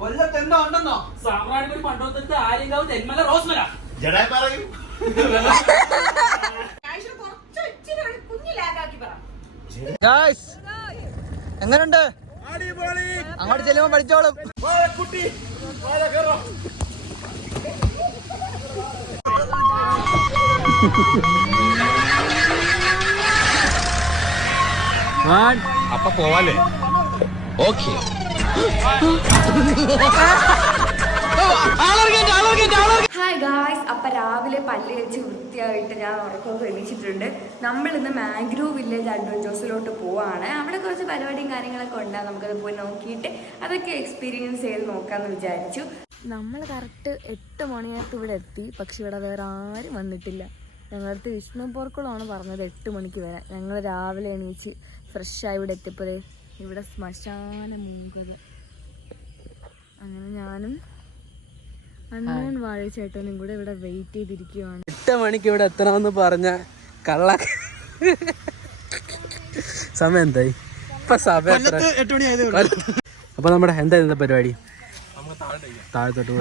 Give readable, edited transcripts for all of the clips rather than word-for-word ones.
കൊല്ലത്തെന്തോ ഉണ്ടെന്നോ സാമ്രാജ്ഞി പണ്ടോത്തടുത്ത് ആര്യങ്കാവ് തെന്മല റോസ്മല ജഡായി പറയൂ. എങ്ങനുണ്ട്? അങ്ങോട്ട് ചെല്ലുമ്പോ പഠിച്ചോളും. അപ്പൊ പോവാല്ലേ? ഓക്കെ. ഹായ് ഗായ്സ്, അപ്പം രാവിലെ പല്ല് കഴിച്ച് വൃത്തിയായിട്ട് ഞാൻ ഉറക്കമൊക്കെ എണീച്ചിട്ടുണ്ട്. നമ്മളിന്ന് മാംഗ്രൂവ് വില്ലേജ് അഡ്വഞ്ചേഴ്സിലോട്ട് പോവാണ്. അവിടെ കുറച്ച് പരിപാടിയും കാര്യങ്ങളൊക്കെ ഉണ്ടാകും. നമുക്കത് പോയി നോക്കിയിട്ട് അതൊക്കെ എക്സ്പീരിയൻസ് ചെയ്ത് നോക്കാമെന്ന് വിചാരിച്ചു. നമ്മൾ കറക്റ്റ് 8 മണിയായിട്ട് ഇവിടെ എത്തി. പക്ഷെ ഇവിടെ വേറെ ആരും വന്നിട്ടില്ല. ഞങ്ങളടുത്ത് വിഷ്ണു പോർക്കുളമാണ് പറഞ്ഞത് 8 മണിക്ക് വരാൻ. ഞങ്ങൾ രാവിലെ എണീച്ച് ഫ്രഷായി ഇവിടെ എത്തിയപ്പോഴേ ഇവിടെ ശ്മശാന മൂകത. അങ്ങനെ ഞാനും അണ്ണൻ വാഴച്ചേട്ടനും കൂടെ ഇവിടെ വെയിറ്റ് ചെയ്തിരിക്കുവാണ്. 8 മണിക്ക് ഇവിടെ എത്തണമെന്ന് പറഞ്ഞ കള്ള സമയം എന്തായി? ഇപ്പൊ സമയം 8 മണി ആയത്. അപ്പൊ നമ്മുടെ എന്താ പരിപാടി? താഴത്തോട്ട്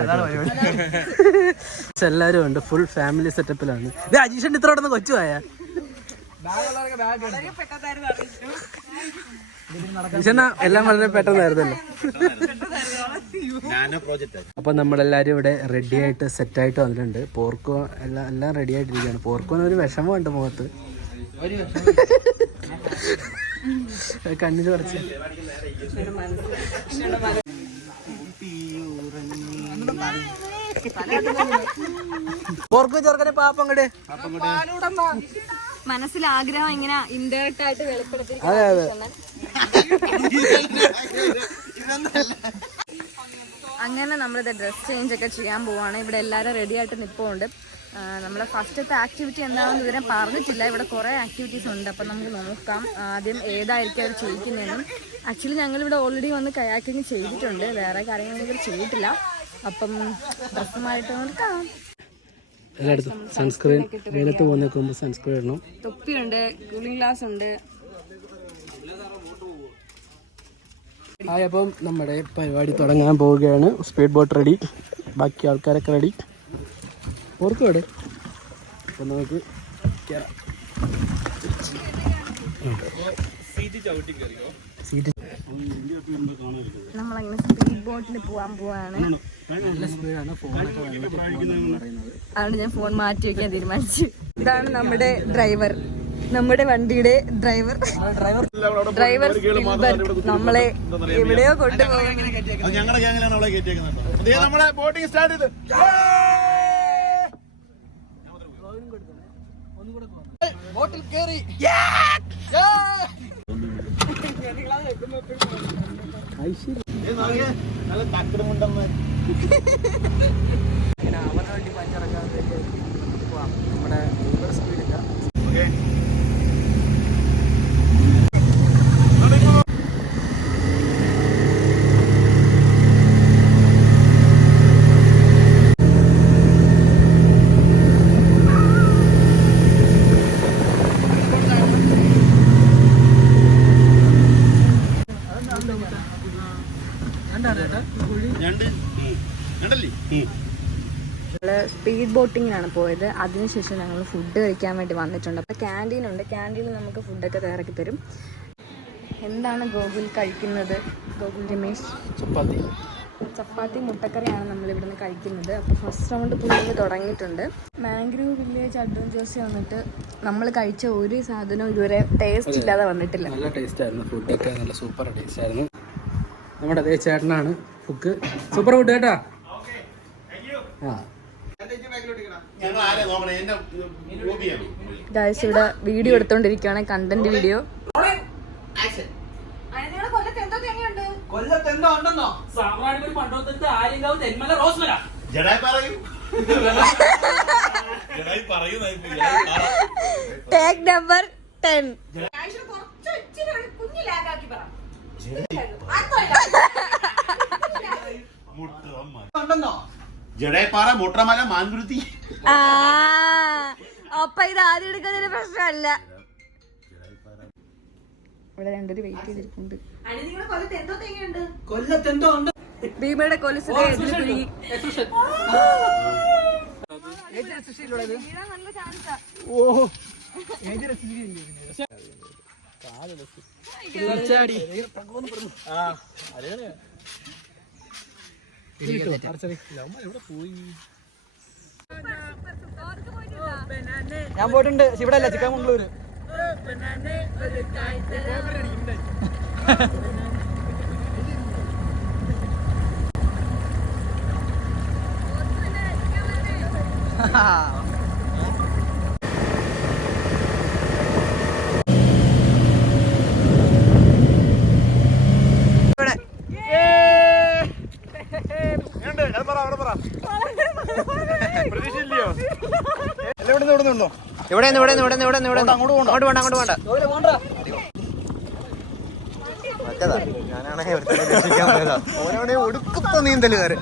എല്ലാരും ഉണ്ട്. ഫുൾ ഫാമിലി സെറ്റപ്പിലാണ്. ഇത് അജീഷന്റെ ഇത്ര ഉടനെ കൊച്ചു പോയാ എല്ലാം വളരെ പെട്ടെന്നായിരുന്നല്ലോ. അപ്പൊ നമ്മളെല്ലാരും ഇവിടെ റെഡി ആയിട്ട് സെറ്റ് ആയിട്ട് വന്നിട്ടുണ്ട്. പോർക്കോ എല്ലാം റെഡി ആയിട്ടിരിക്കുകയാണ്. പോർക്കോന് ഒരു വിഷമമുണ്ട് മുഖത്ത്. കണ്ണിൽ കുറച്ച് പോർക്കോ ചെറുക്കനെ പാപ്പങ്ങടെ മനസ്സിലാഗ്രഹം ഇങ്ങനെ ഇൻഡയറക്റ്റ് ആയിട്ട് വെളിപ്പെടുത്തി. അങ്ങനെ നമ്മളിത് ഡ്രസ് ചേഞ്ച് ഒക്കെ ചെയ്യാൻ പോവാണ്. ഇവിടെ എല്ലാവരും റെഡി ആയിട്ട് നിൽപ്പുണ്ട്. നമ്മുടെ ഫസ്റ്റത്തെ ആക്ടിവിറ്റി എന്താണെന്ന് ഇതുവരെ പറഞ്ഞിട്ടില്ല. ഇവിടെ കുറേ ആക്ടിവിറ്റീസ് ഉണ്ട്. അപ്പം നമുക്ക് നോക്കാം ആദ്യം ഏതായിരിക്കും അവർ ചെയ്യിക്കുന്നതെന്നും. ആക്ച്വലി ഞങ്ങളിവിടെ ഓൾറെഡി വന്ന് കയാക്കിങ് ചെയ്തിട്ടുണ്ട്. വേറെ കാര്യങ്ങളൊന്നും ഇവർ ചെയ്തിട്ടില്ല. അപ്പം ഡ്രസ്സുമായിട്ട് നോക്കാം. എല്ലായിടത്തും സൺസ്ക്രീൻ, വെയിലത്ത് പോകുന്ന സൺസ്ക്രീൻ ഇടണം. തൊപ്പിയുണ്ട്, കൂളിംഗ് ഗ്ലാസ് ഉണ്ട്. അപ്പം നമ്മുടെ പരിപാടി തുടങ്ങാൻ പോവുകയാണ്. സ്പീഡ് ബോട്ട് റെഡി, ബാക്കി ആൾക്കാരൊക്കെ റെഡി. ഓർക്കോടെ അപ്പം നമുക്ക് കയറാം. നമ്മളങ്ങനെ സ്പീഡ് ബോട്ടിന് പോകാൻ പോവാണ്. നല്ല സ്പീഡാണ്. ഫോണൊക്കെ വെള്ളത്തിൽ പോകുന്നത് പറയുന്നത്. അതുകൊണ്ട് ഞാൻ ഫോൺ മാറ്റി വയ്ക്കാൻ തീരുമാനിച്ചു. ഇതാണ് നമ്മുടെ ഡ്രൈവർ, നമ്മുടെ വണ്ടിയുടെ ഡ്രൈവർ. നമ്മളെ എവിടെയോ കൊണ്ടുപോകും. ഞങ്ങളുടെ ഗ്യാങ്ങിലാണ് അവളെ കയറ്റിയേക്കുന്നത്. ബോട്ടിംഗ് സ്റ്റാർട്ട് ചെയ്ത് ബോട്ടിൽ കയറി. നല്ല തക്കടുമുണ്ടെന്ന് അവനെ വണ്ടി പഞ്ചറക്കാൻ പോവാം. നമ്മുടെ സ്പീഡില്ല. സ്പീഡ് ബോട്ടിങ്ങിനാണ് പോയത്. അതിനുശേഷം ഞങ്ങൾ ഫുഡ് കഴിക്കാൻ വേണ്ടി വന്നിട്ടുണ്ട്. അപ്പോൾ ക്യാൻറ്റീനുണ്ട്. ക്യാൻറ്റീനിൽ നമുക്ക് ഫുഡൊക്കെ തയ്യാറാക്കി തരും. എന്താണ് ഗോകുൽ കഴിക്കുന്നത്? ഗോകുൽ രമേശ് ചപ്പാത്തി മുട്ടക്കറിയാണ് നമ്മളിവിടുന്ന് കഴിക്കുന്നത്. അപ്പോൾ ഫസ്റ്റ് റൗണ്ട് പുള്ളിങ് തുടങ്ങിയിട്ടുണ്ട്. മാംഗ്രൂവ് വില്ലേജ് അഡ്വഞ്ചേഴ്സ് വന്നിട്ട് നമ്മൾ കഴിച്ച ഒരു സാധനവും ഇതുവരെ ടേസ്റ്റ് ഇല്ലാതെ വന്നിട്ടില്ല. നല്ല ടേസ്റ്റ് ആയിരുന്നു. ഫുഡൊക്കെ നല്ല സൂപ്പർ ടേസ്റ്റ് ആയിരുന്നു. നമ്മുടെ അതേ ചേട്ടനാണ് കുക്ക്. സൂപ്പർ ഫുഡ് കേട്ടാ. ഗായ്സ് ഇവിടെ വീഡിയോ എടുത്തോണ്ടിരിക്കുകയാണ്, കണ്ടന്റ് വീഡിയോ. കൊല്ലത്തെന്തോ ഉണ്ടെന്നോ സാമ്രാജ്ഞി പണ്ടോത്തടുത്ത് ആര്യങ്കാവ് തെന്മല റോസ്മല ജഡായി പറയൂ. Tag number 10. ജഡായിപ്പാറ മുട്രമല മാൻകുരുത്തി. അപ്പൊ ഇത് ആദ്യം എടുക്കുന്നതിന് പ്രശ്നമല്ല. ഇവിടെ രണ്ടൊരു വെയിറ്റ് ചെയ്തിരിക്കുന്നുണ്ട്. കൊല്ലത്തെന്തോ ഉണ്ട്. ഭീമയുടെ കൊലുസ് കുരുങ്ങി. നല്ല ചാൻസാ. ഞാൻ പോയിട്ടുണ്ട്. ഇവിടെ അല്ല, ചിക്കമംഗ്ലൂര്. ഞാനാണെ ഒടുക്കത്ത നീന്തലുകാരൻ.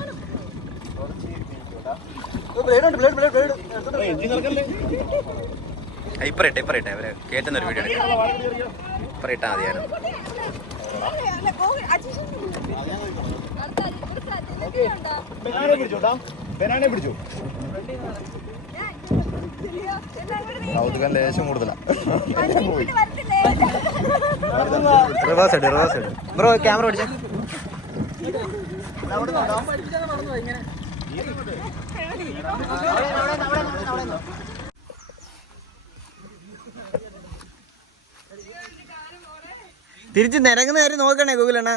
ഇപ്പറിട്ടെ അവരെ കേട്ടുന്നൊരു വീഡിയോ ഇപ്പറിട്ടാ മതിയായിരുന്നു. കൗതുകം ലേശം കൂടുതലാ. റിവേഴ്സ് ഇട് ബ്രോ, ക്യാമറ പിടിച്ചേ. തിരിച്ച് നിരങ്ങുന്ന കാര്യം നോക്കണേ ഗൂഗിളണ്ണ.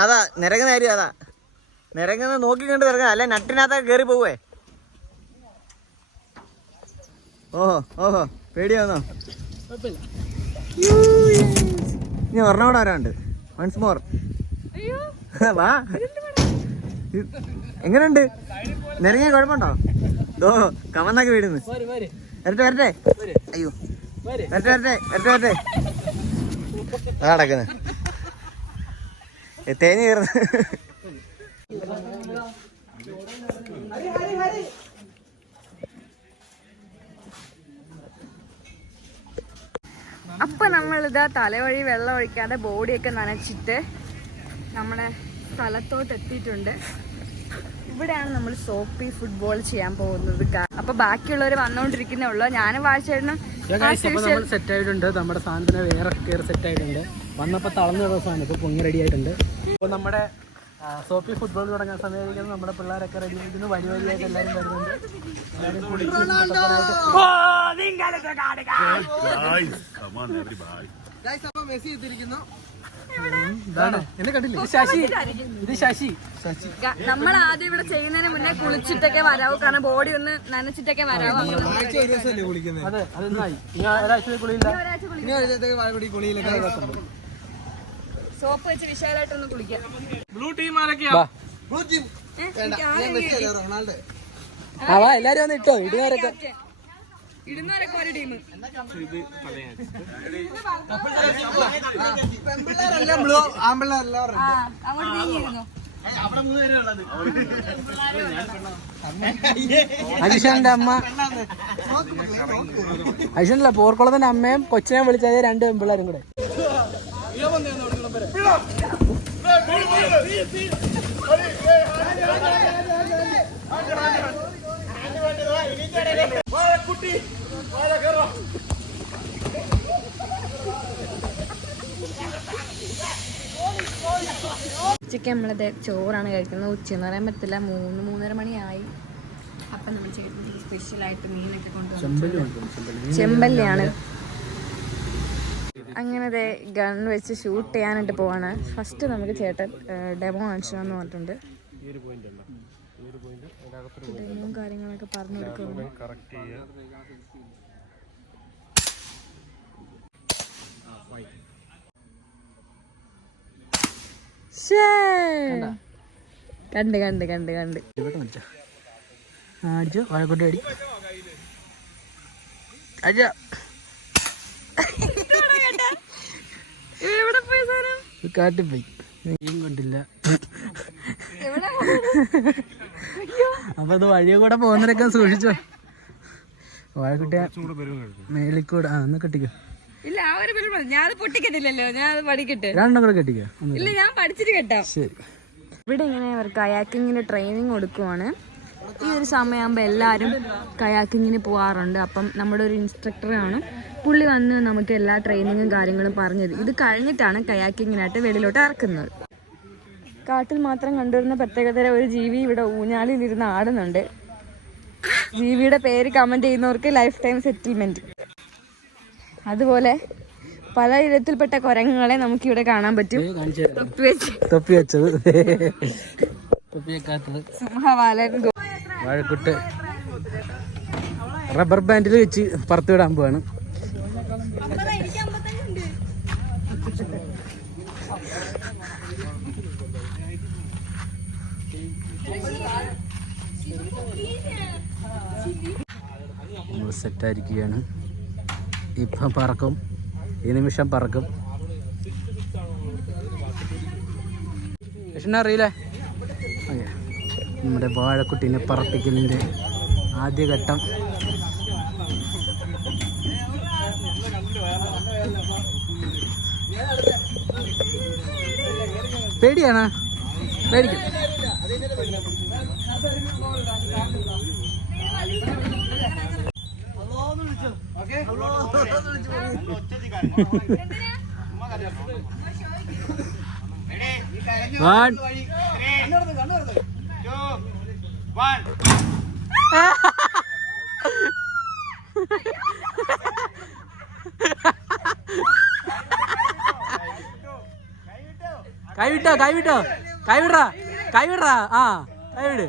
അതാ നിരങ്ങുന്ന കാര്യം, അതാ നിരങ്ങുന്ന നോക്കിക്കൊണ്ട് നിരങ്ങ, അല്ല നട്ടിനകത്തൊക്കെ കയറി പോവേ. ഓഹോ പേടിയാന്നോ? ഇനി ഒരെണ്ണോടെ വരാണ്ട്. വൺസ് മോർ വാ. എങ്ങനെയുണ്ട്? നിരങ്ങിയ കുഴപ്പമുണ്ടോ? കമന്നൊക്കെ വീടുന്നു. വരട്ടെ അയ്യോ വരട്ടെ നടക്കുന്നത് തേഞ്ഞ് കയറുന്നു. അപ്പൊ നമ്മളിതാ തലവഴി വെള്ളം ഒഴിക്കാതെ ബോഡിയൊക്കെ നനച്ചിട്ട് നമ്മുടെ സ്ഥലത്തോട്ട് എത്തിയിട്ടുണ്ട്. ഇവിടെയാണ് നമ്മൾ സോപ്പി ഫുട്ബോൾ ചെയ്യാൻ പോകുന്നത്. അപ്പൊ ബാക്കിയുള്ളവർ വന്നോണ്ടിരിക്കുന്നേ ഉള്ളൂ. ഞാനും വാഴ്ചേട്ടനും സെറ്റ് ആയിട്ടുണ്ട്. നമ്മുടെ സാധനത്തിന് വേറെ കയറി സെറ്റ് ആയിട്ടുണ്ട്. വന്നപ്പോ തളർന്ന ദിവസമാണ്. ഇപ്പൊ പൊങ്ങി റെഡി ആയിട്ടുണ്ട്. ഇപ്പൊ നമ്മുടെ സോപ്പി ഫുട്ബോൾ തുടങ്ങാൻ സമയമായിരിക്കും. നമ്മുടെ പിള്ളേരൊക്കെ റെഡി ആയിരിക്കുന്നു. വഴിയായിട്ട് എല്ലാവരും വരുന്നുണ്ട്. മെസ്സി എത്തിയിരിക്കുന്നു. ശശി നമ്മൾ ആദ്യം ഇവിടെ ചെയ്യുന്നതിന് മുന്നേ കുളിച്ചിട്ടൊക്കെ വരാവൂ. കാരണം ബോഡി ഒന്ന് നനച്ചിട്ടൊക്കെ വരാവൂ. സോപ്പ് വെച്ച് വിശാലായിട്ടൊന്ന് കുളിക്കാം. ബ്ലൂ ടീം ആരൊക്കെയാ? എല്ലാരും ഒന്ന് ഇട്ടോ. ഇടുന്നവരൊക്കെ ഇടുന്നവരൊക്കെ ഒരു ടീം. അങ്ങോട്ട് നീങ്ങിയിരുന്നു. അജിഷന്റെ അമ്മ, അജിഷനല്ല പോർക്കുളത്തിന്റെ അമ്മയും കൊച്ചിനെ വിളിച്ചത് 2 പെൺപിള്ളേരും കൂടെ. ഉച്ചയ്ക്ക് നമ്മളത് ചോറാണ് കഴിക്കുന്നത്. ഉച്ചയെന്ന് പറയാൻ പറ്റില്ല, 3-3:30 മണിയായി. അപ്പം നമ്മൾ ചേട്ടൻ സ്പെഷ്യലായിട്ട് മീനൊക്കെ കൊണ്ടുവന്നു. ചെമ്പല്ലിയാണ്. അങ്ങനെ ഗൺ വെച്ച് ഷൂട്ട് ചെയ്യാനായിട്ട് പോവാണ്. ഫസ്റ്റ് നമുക്ക് ചേട്ടൻ ഡെമോ കാണിച്ചതെന്ന് പറഞ്ഞിട്ടുണ്ട്. ഡെമോ കാര്യങ്ങളൊക്കെ പറഞ്ഞു കൊടുക്കുന്നു. കണ്ട് അടിച്ചോ വാഴക്കൊട്ടി അടി അടിച്ച. കാട്ടിപ്പോയി. നീയും കണ്ടില്ല. അപ്പൊ അത് വഴിയെ കൂടെ പോകുന്നവരൊക്കെ സൂക്ഷിച്ചോ. വാഴക്കുട്ടിയെ മേലിക്കൂടെ ഒന്ന് കെട്ടിക്കോ. ഇല്ല, ആ ഒരു ബലൂൺ മതി. ഞാൻ അത് പൊട്ടിക്കത്തില്ലല്ലോ, ഞാൻ അത് പഠിക്കട്ടെ. രണ്ടെണ്ണം കൂടെ കെട്ടിക്കോ. ഇല്ല, ഞാൻ പഠിച്ചിട്ട് കെട്ടാം. ശരി. ഇവിടെ ഇങ്ങനെ അവർ കയാക്കിങ്ങിന് ട്രെയിനിങ് കൊടുക്കുവാണ്. ഈ ഒരു സമയമാകുമ്പോൾ എല്ലാവരും കയാക്കിങ്ങിന് പോകാറുണ്ട്. അപ്പം നമ്മുടെ ഒരു ഇൻസ്ട്രക്ടറാണ്, പുള്ളി വന്ന് നമുക്ക് എല്ലാ ട്രെയിനിങ്ങും കാര്യങ്ങളും പറഞ്ഞത്. ഇത് കഴിഞ്ഞിട്ടാണ് കയാക്കിങ്ങിനായിട്ട് വെളിയിലോട്ട് ഇറക്കുന്നത്. കാട്ടിൽ മാത്രം കണ്ടുവരുന്ന പ്രത്യേകതര ഒരു ജീവി ഇവിടെ ഊഞ്ഞാലിലിരുന്ന് ആടുന്നുണ്ട്. ജീവിയുടെ പേര് കമൻറ്റ് ചെയ്യുന്നവർക്ക് ലൈഫ് ടൈം സെറ്റിൽമെൻറ്റ്. അതുപോലെ പല ഇനത്തിൽപ്പെട്ട കുരങ്ങുകളെ നമുക്ക് ഇവിടെ കാണാൻ പറ്റും. തൊപ്പി വെച്ചത്, തൊപ്പി വെക്കാത്തത്, സിംഹവാലൻ, വാഴക്കുട്ട് റബ്ബർ ബാൻഡിൽ വെച്ച് പറത്ത് വിടാൻ പോവാണ്. സെറ്റായിരിക്കുകയാണ്. ഇപ്പം പറക്കും, ഈ നിമിഷം പറക്കും. പക്ഷെ അറിയില്ലേ, ഓക്കെ, നമ്മുടെ വാഴക്കുട്ടീനെ പറപ്പിക്കലിൻ്റെ ആദ്യഘട്ടം. പേടിയാണ്, പേടിക്കും. കൈവിട്ടോ, കൈവിട്ടോ, കൈവിടാ, കൈവിടാ. ആ, കൈവിട്.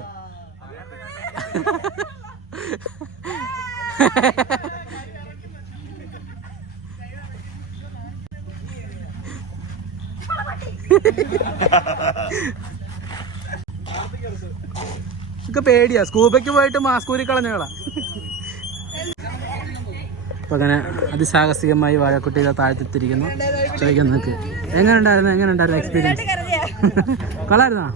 ഒക്കെ പേടിയാ, സ്കൂബയ്ക്ക് പോയിട്ട് മാസ്ക് ഊരി കളഞ്ഞോളാം. അപ്പൊ അങ്ങനെ അതിസാഹസികമായി വാഴക്കുട്ടിയെ താഴ്ത്തിത്തിരിക്കുന്നു. ചോദിക്കാൻ നോക്ക്, എങ്ങനെ ഉണ്ടായിരുന്നു എക്സ്പീരിയൻസ്? കൊള്ളായിരുന്നോ?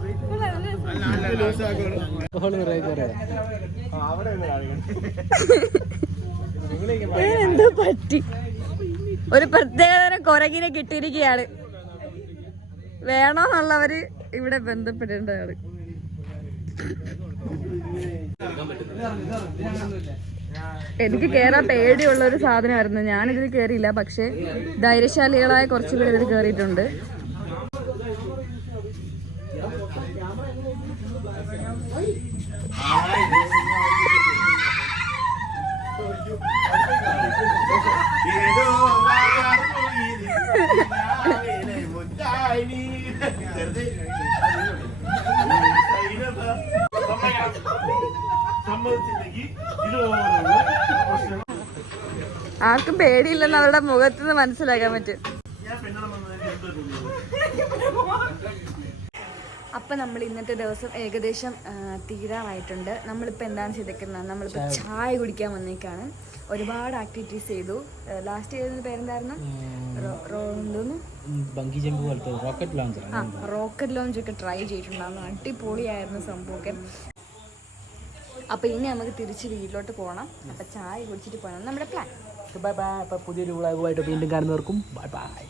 എന്തോ പറ്റി, ഒരു പ്രത്യേകതര കൊരകിനെ കിട്ടിയിരിക്കുകയാണ്. വേണമെന്നുള്ളവര് ഇവിടെ ബന്ധപ്പെടേണ്ടതാണ്. എനിക്ക് കേറാൻ പേടിയുള്ള ഒരു സാധനമായിരുന്നു. ഞാനിതിൽ കയറിയില്ല, പക്ഷെ ധൈര്യശാലികളായ കുറച്ച് പേര് ഇതിൽ കയറിയിട്ടുണ്ട്. ആർക്കും പേടിയില്ലെന്ന് അവരുടെ മുഖത്ത് നിന്ന് മനസ്സിലാക്കാൻ പറ്റും. അപ്പം നമ്മൾ ഇന്നത്തെ ദിവസം ഏകദേശം തീരാറായിട്ടുണ്ട്. നമ്മളിപ്പോൾ എന്താണ് ചെയ്തേക്കുന്നത്, നമ്മളിപ്പോൾ ചായ കുടിക്കാൻ വന്നേക്കാണ്. ഒരുപാട് ആക്ടിവിറ്റീസ് ചെയ്തു. ലാസ്റ്റ് ചെയ്തതിന് പേരെന്തായിരുന്നു? റോക്കറ്റ് ലോഞ്ച് ഒക്കെ ട്രൈ ചെയ്തിട്ടുണ്ടായിരുന്നു. അടിപൊളിയായിരുന്നു സംഭവമൊക്കെ. അപ്പോൾ ഇനി നമുക്ക് തിരിച്ച് വീട്ടിലോട്ട് പോകണം. അപ്പം ചായ കുടിച്ചിട്ട് പോകണം നമ്മുടെ പ്ലാൻ. Bye bye. അപ്പോൾ പുതിയൊരു വ്ളോഗുമായിട്ട് വീണ്ടും കാണുന്നവർക്കും ബൈ ബൈ.